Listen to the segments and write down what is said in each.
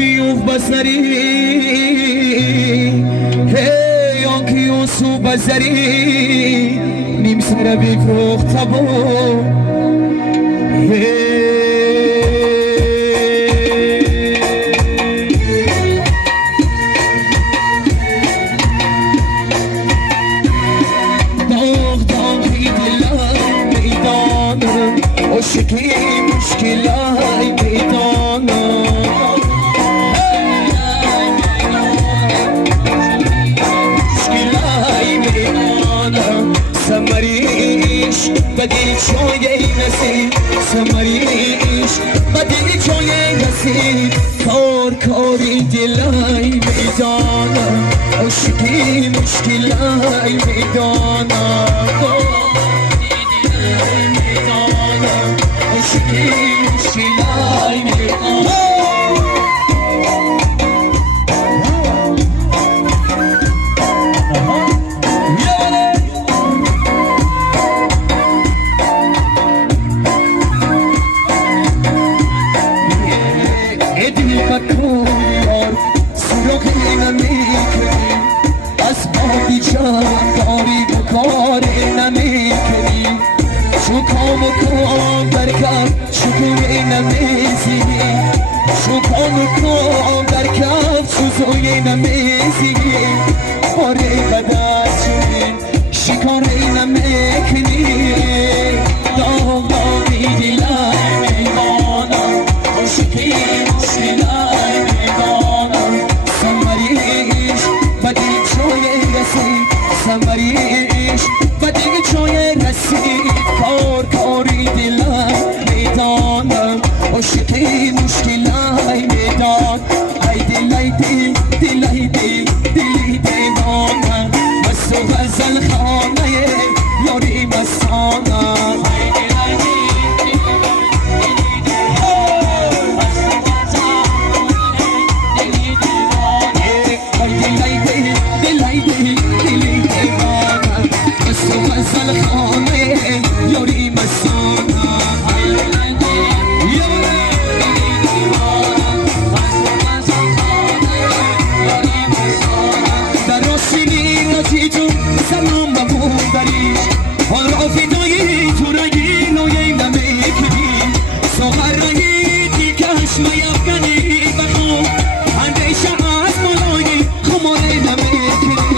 آنکیو بزری هی آنکیو سو بزری نیم سر بفروخت تبو داغ داغی دلای میدانم عشقی مشکلای میدانم سمریش بدی چوی نسی سمریش بدی چوی نسی کاری دلای میدانم عشقی مشکلای میدانم عشقی مشکلای میدانم داری بکار نمیکنی شکام کام برکب شکوی نمیزی شکام کام برکب سوزوی نمیزی باره بدر شدی شکاری نمیکنی داغ داغی دلای میدانم عشقی مشکلای میدانم سمریش بدی چوی رسید سمریش بدی چوی رسید کاری دلای میدانم عشقی مشکلای میدان ای دلای دلای دلی دیوانم بس و غزل خانه یاری مستانم غزل خانه یاری مستانم در راستینی راتی تو سلام ببون داری آن را فیدایی تو رنگی نویی نمیکنی ساغر رنگی دیگهش میافکنی بخون اندیشه از مالایی خماره نمیکنی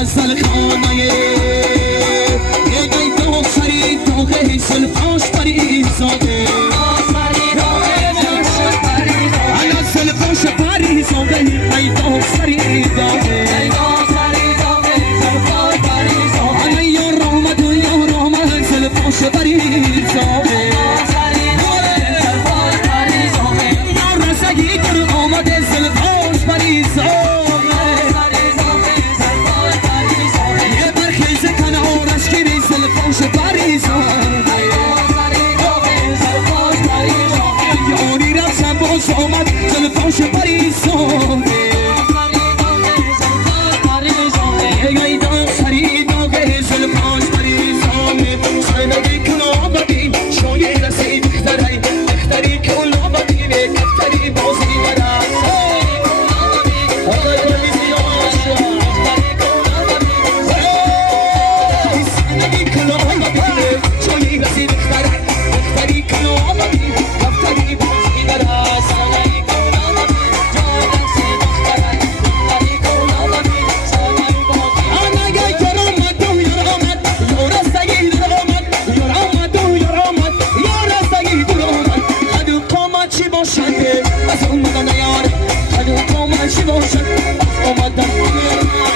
غزل خانه ای دو سری دوغه سلفاش پریزاده انا سلفاش پریزاده ای دو سری داده انا یار آمد سلفاش پریزاده یار رسگی در آمده سلفاش پریزاده سلفاش پریزان یاری رفتم باز آمد سلفاش پریزان ای داغ سری داغه سلفاش پریزان سنگی کن آمدی شوی رسید اختری کن آمدی اختری بازی برد از اون مدن یار خدو کامل شی باشد اومدن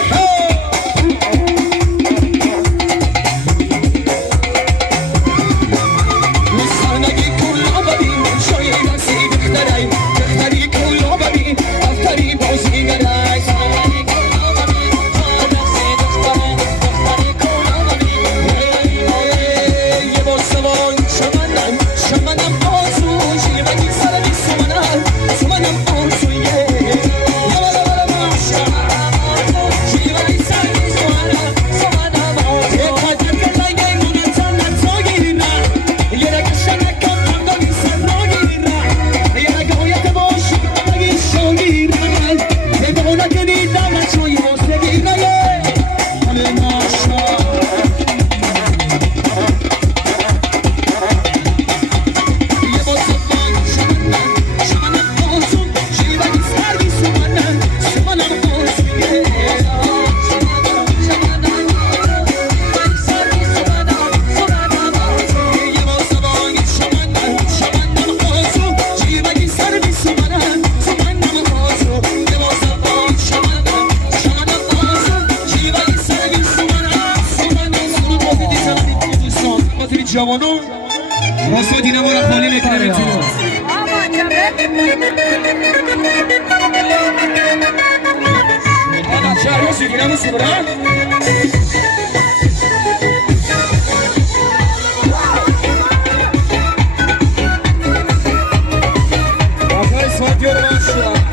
ببین دولت شوی حسنگی نگه حال ناشا جوانو واسه دینه ما را خالی میکنه میتونو آنا چه روزی گیره موسی برا آقای سواتیو رو من شدم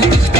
I'm